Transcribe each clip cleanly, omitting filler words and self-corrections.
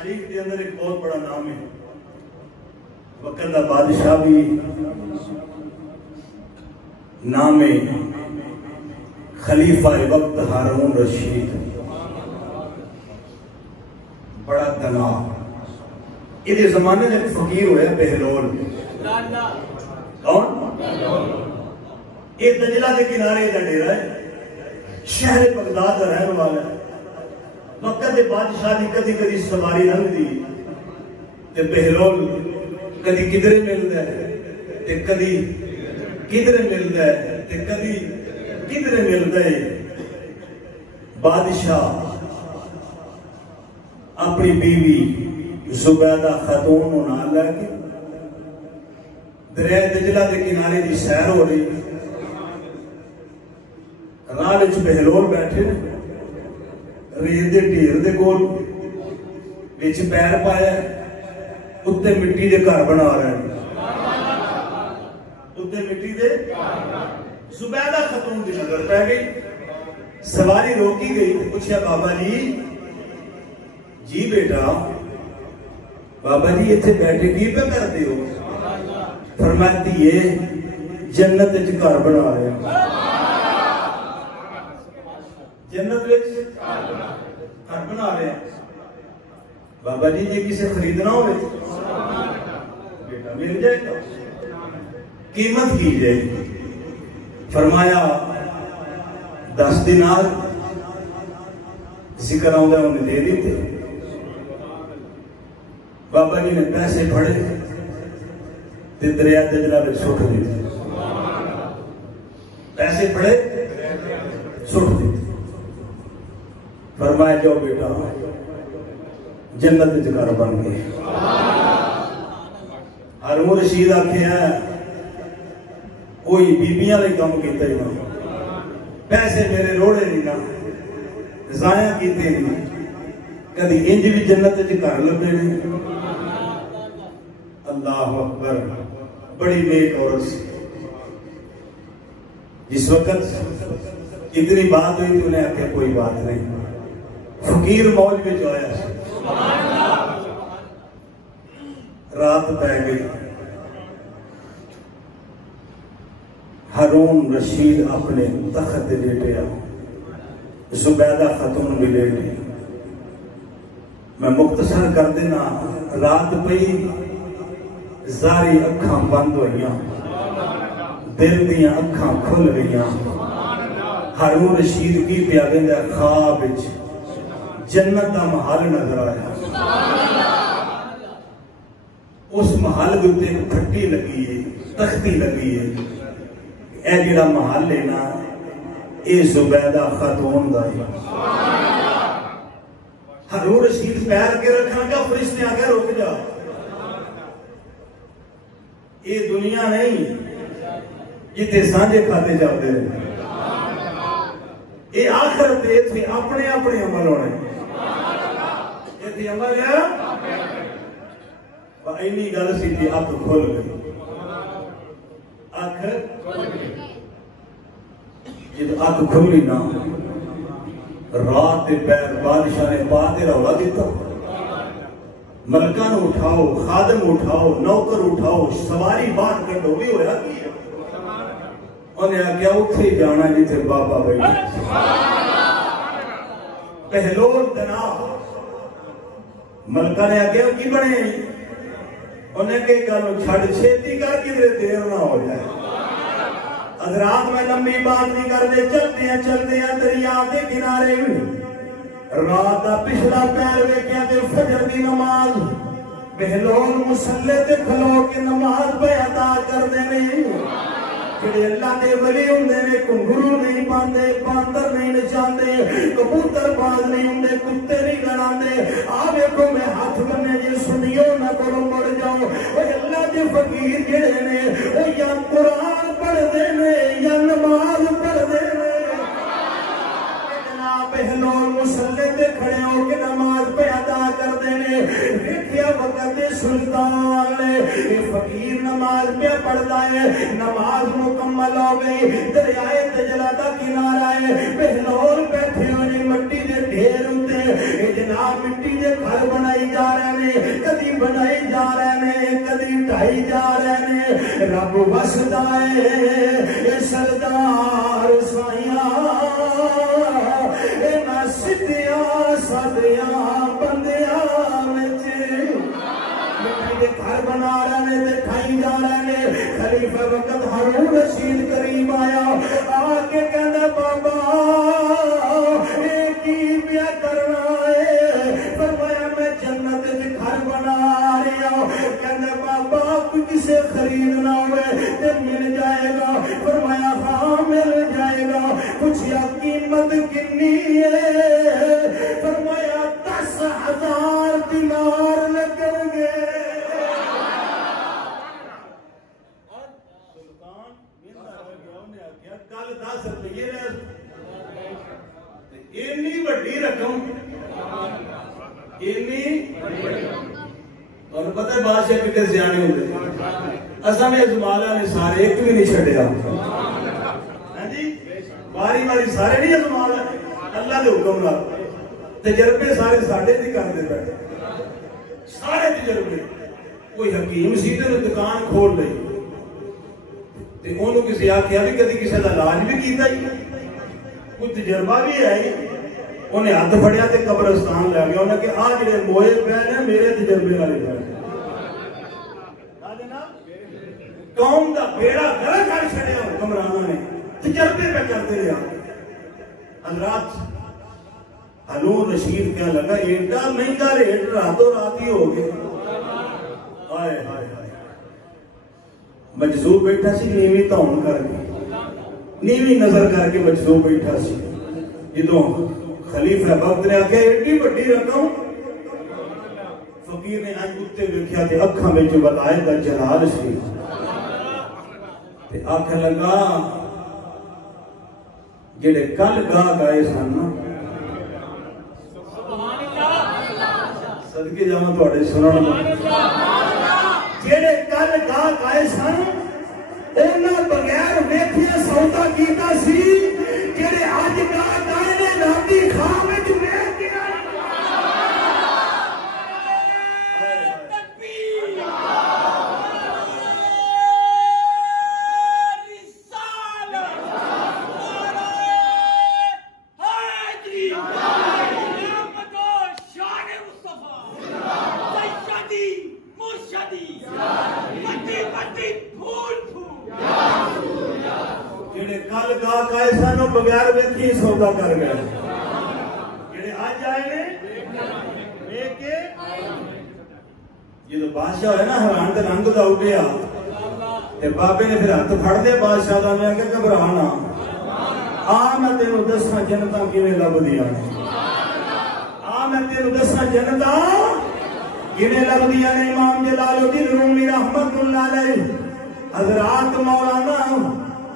تاریخ کے اندر ایک بہت بڑا نام ہے، وقت کا بادشاہ بھی نام ہے، خلیفہ وقت ہارون رشید، بڑا دنا۔ یہ زمانے میں ایک فقیر ہوئے بہلول، کون؟ یہ دجلہ کے کنارے کا ڈیرا ہے، شہر بغداد کا رہنے والا ہے۔ وقت کے بادشاہ کی کدی کدی سواری رنگ دی تے بہلول کدی کدھر ملتا ہے تے کدی کدھر ملتا ہے تے کدی کدھر ملتا ہے۔ بادشاہ اپنی بیوی زبیدہ خاتون کو نال لے کے دریا دجلہ کے کنارے کی سیر ہو رہی، راہ وچ بہلول بیٹھے ریت دے ڈھیر دے کول وچ پیر پایا، اتنے مٹی دے گھر بنا رہے ہیں، اتنے مٹی دے۔ زبیدہ خاتون دی نظر پہ گئی، سواری روکی گئی، پوچھا بابا جی بیٹا بابا جی اتنے بیٹھے کی پہ کرتے ہو؟ فرماتی ہے جنت وچ گھر بنا رہے ہیں، جنت وچ گھر بنا رہے ہیں۔ بابا جی یہ کسے خریدنا ہوئے بیٹا مل جائے گا، قیمت کی جائے گی۔ فرمایا 10 دینار ذکر آؤں انہیں دے دیتے۔ بابا جی نے پیسے پھڑے تے دریا دجلہ میں سٹ دیتے، پیسے پھڑے سٹ دیتے۔ فرمایا جاؤ بیٹا جنت گھر بن گئے۔ ہارون رشید آکھیا کوئی بیبیاں لے کام کیتا ہی نہ، پیسے میرے روڑے نہیں نہ ضائع کیتے نہیں، کدی انج بھی جنت گھر لبے نہیں۔ اللہ اکبر، بڑی نیک عورت سی۔ جس وقت اتنی بات ہوئی تو انہیں آکھیا کوئی بات نہیں، فقیر موج میں جو آیا رات پہ گئی۔ ہارون رشید اپنے تخت دے لیٹیا، زبیدہ خاتون بھی لیٹی۔ میں مختصر کر دینا، رات پئی زاری اکھاں بند ہوئیاں، دل دیاں اکھاں کھل گئیاں۔ ہارون رشید کی پیا گیا خواب وچ جنت دا محل نظر آیا، اس محل کے اوپر ایک پھٹی لگی ہے، تختی لگی ہے، اے جڑا محل ہے نا اے زبیدہ خاتون دا ہے۔ ہارون رشید پیر کے رکھنا کیا، فرشتے آ کے رک جا، یہ دنیا نہیں جتے سانجے کھاتے جاتے ہیں، یہ آخرت ہے، تھے اپنے اپنے عمل ہونے، یہ تھی عمل ہے۔ اینی گل سی تھی اکھ کھل گئی، اکھ جب اکھ کھلی نا رات دے پیر بادشاہ نے پاتے رولا دیتا، ملکان اٹھاؤ، خادم اٹھاؤ، نوکر اٹھاؤ، سواری باہر کٹو بھی ہویا کی ہے۔ انہیں آگیا اتھے جانا جیتے بابا بیٹھے، بہلول دنا۔ ملکہ نے آگیا کی بڑھے، انہیں کہ کہا چھڑ چھیتی کر کدھر دیر نہ ہو جائے۔ حضرات میں لمبی بات نہیں کر دے، چلتے ہیں دریا دے کنارے، رات دا پچھلا پیر ویکھیا تے فجر دی نماز، بہلول مصلی تے کھلو کے نماز پہ ادا کردے نہیں۔ جڑے اللہ دے ولی ہوندے نے کنگرو نہیں پاندے، باندر نہیں نچاندے، کبوتر باز نہیں ہوندے، کتے نہیں لڑاندے۔ آوے کو میں ہاتھ بنے جے سنیو نہ کرو مڑ جاؤ۔ وہ اللہ دے فقیر جڑے نے وہ یا قرآن پڑھ دے نے یا نماز پڑھ دے نے۔ بہلول مصلی تے کھڑے ہو کے نماز پہ ادا کر دینے، دیکھیا وقت سلطان نے فقیر نماز پہ پڑھتا ہے، نماز مکمل ہو گئی، دریائے دجلہ دا کنارہ ہے، بہلول بیٹھے ہوئے مٹی دے ڈھیر ہوتے، جناب مٹی دے گھر بنائی جا رہے ہیں، کدی بنائی جا رہے ہیں، کدی ڈھائی جا رہے ہیں۔ رب وسدا اے سردار سائیاں انہاں سدھیاں سادیاں بندیاں وچ مٹی دے گھر بنا رہے ہیں تے ڈھائی جا رہے ہیں۔ خلیفہ وقت ہارون رشید قریب آیا، آ کے کہندا بابا اے کی پیا کرنا ہے؟ فرمایا میں جنت وچ گھر بنا رہا۔ کہندا بابا کسے خریدنا ہوئے تے مل جائے گا؟ فرمایا ہاں مل جائے گا۔ پوچھیا قیمت کتنی ہے؟ فرمایا 10,000 دینار لگن گے۔ کل 10 روپیے اینی وڈی رقم، اور پتہ ہے بادشاہ کتنے سیانے ہوتے، اصل میں ازمالا نے سارے ایک بھی نہیں چھڈیا۔ ہاں جی باری باری سارے نہیں ازمالا، اللہ دے حکم نال تجربے سارے ساڈے تے کرتے بیٹھے، سارے تجربے۔ کوئی حکیم سی تے دکان کھول لئی تے انہوں کسی آخیا بھی کدی کسی کا علاج بھی کیتا ہی، کوئی تجربہ بھی ہے ہی، انہیں ہاتھ پھڑیا تے قبرستان لے گیا، انہیں کہ آ جڑے موئے پے نے میرے تجربے والے پے، قوم دا بیڑا گرک کر چھڑیا حکمرانوں نے، تجربے پہ کرتے رہا۔ حضرات ہارون رشید کہنے لگا ایڈا مہنگا ریٹ راتوں رات ہی ہو گیا۔ ہائے ہائے ہائے، مجذوب بیٹھا سی نیوی تون کر کے، نیوی نظر کر کے مجذوب بیٹھا سی۔ جدوں خلیفہ وقت نے آکھیا ایڈی بڑی رقم، فقیر نے اج اتے ویکھیا تے اکھاں وچ ولایت دا جلال سی تے آکھن لگا جڑے کل گاہ گائے سن صدقے جاواں تواڈے سنن، جڑے کل گاہ گائے سن انہاں بغیر ویکھیا سودا کیتا سی، جڑے اج گاہ گائے نے راتی کھا وچ ویکھ کے کل گاہ گائے سن بغیر ویکھی سودا کر گئے، جڑے اج آئے نے ویکھ کے جدو بادشاہ ہوئے نا حیران تے رنگ دا اڈیا تے بابے نے پھر ہاتھ پھڑ دے بادشاہ دا، میں کہ گھبرا نہ، آ میں تینوں دساں جنتاں کیویں لبدیاں نے، آ میں تینوں دساں جنتاں کیویں لبدیاں نے۔ امام جلال الدین رومی رحمت اللہ علیہ حضرات مولانا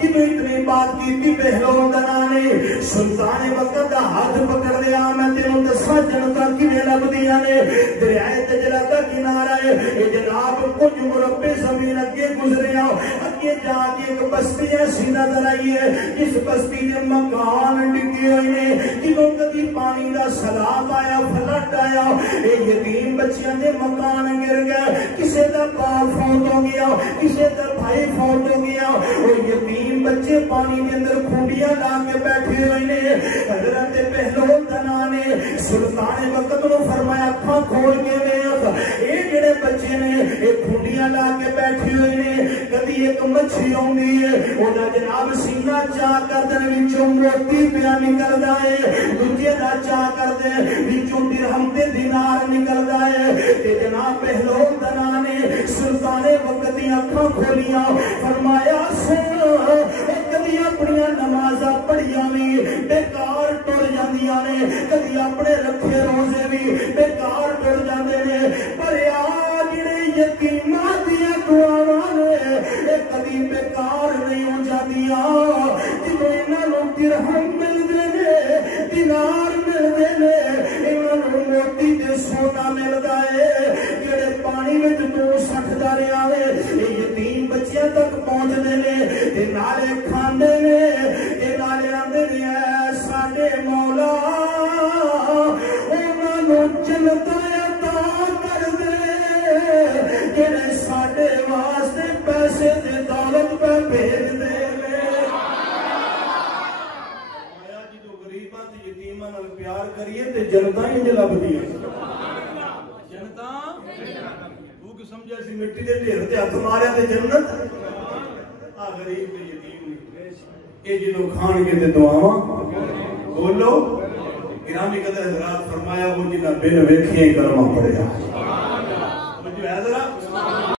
جنہوں اتنی بات کی تھی بہلول دنا نے سلطان وقت دا ہاتھ پکڑ دیا، میں تینوں دساں جنتا کیویں لبدیاں نے۔ دریائے دجلہ دا کنارہ ہے، یہ جناب کچھ مربع زمین اگے گزریا، اگے جا کے ایک بستی ایسی نظر آئی ہے جس بستی دے مکان ڈگے ہوئے نے، جنہوں کدی پانی دا سیلاب آیا فلڈ آیا، یہ یتیم بچیاں دے مکان گر گئے، کسے دا باپ فوت ہو گیا، کسے دا بھائی فوت ہو گیا، اور یتیم بچے پانی کے اندر کھونڈیاں لا کے بیٹھے ہوئے نے۔ حضرت بہلول دنا نے سلطان وقت نو فرمایا اکھاں کھول کے ویکھ، اے جڑے بچے نے اے کھونڈیاں لا کے بیٹھے ہوئے نے، کدی ایک مچھی آندی ہے او دا جناب سینہ چا کر دے وچوں موتی پیا نکلدا ہے، دوجے دا چا کر دے وچوں درہم تے دینار نکلدا ہے، تے جناب بہلول دنا نے سلطان وقت دی اکھاں کھولیاں، فرمایا سن کدی اپنی نمازاں پڑھیاں بھی بیکار ٹر جاندیاں نے، کدی اپنے رکھے روزے بھی بیکار ٹر جاندے نے، پر آ جڑے یتیماں دیاں دعاواں نے اے کدی بیکار نہیں ہو جاندیاں۔ جدوں انہاں نوں درہم ملدے نے، دینار ملدے نے، انہاں نوں موتی تے سونا ملدا ہے، جڑے پانی وچ تو سکدا رہیا ہے اے یتیم بچیاں تک پہنچدے نے تے نالے کھاندے نے تے نالے آندے نے اے ساڈے مولا انہاں نوں جنت عطا کر دے جڑے ساڈے واسطے پیسے تے دولت پہ بھیج دے آیا جدوں غریباں تے یتیماں نال پیار کریے تے جنتاں ہی لبدی جنتاں وہ کہ سمجھا سی مٹی دے ڈھیر تے ہاتھ ماریا تے جنت آ غریب تے یتیم یہ جدوں کھان کے تے دعاواں بولو گرامی قدر حضرات فرمایا وہ جنہ بن ویکھیاں کلمہ پڑھیا جو ہے ذرا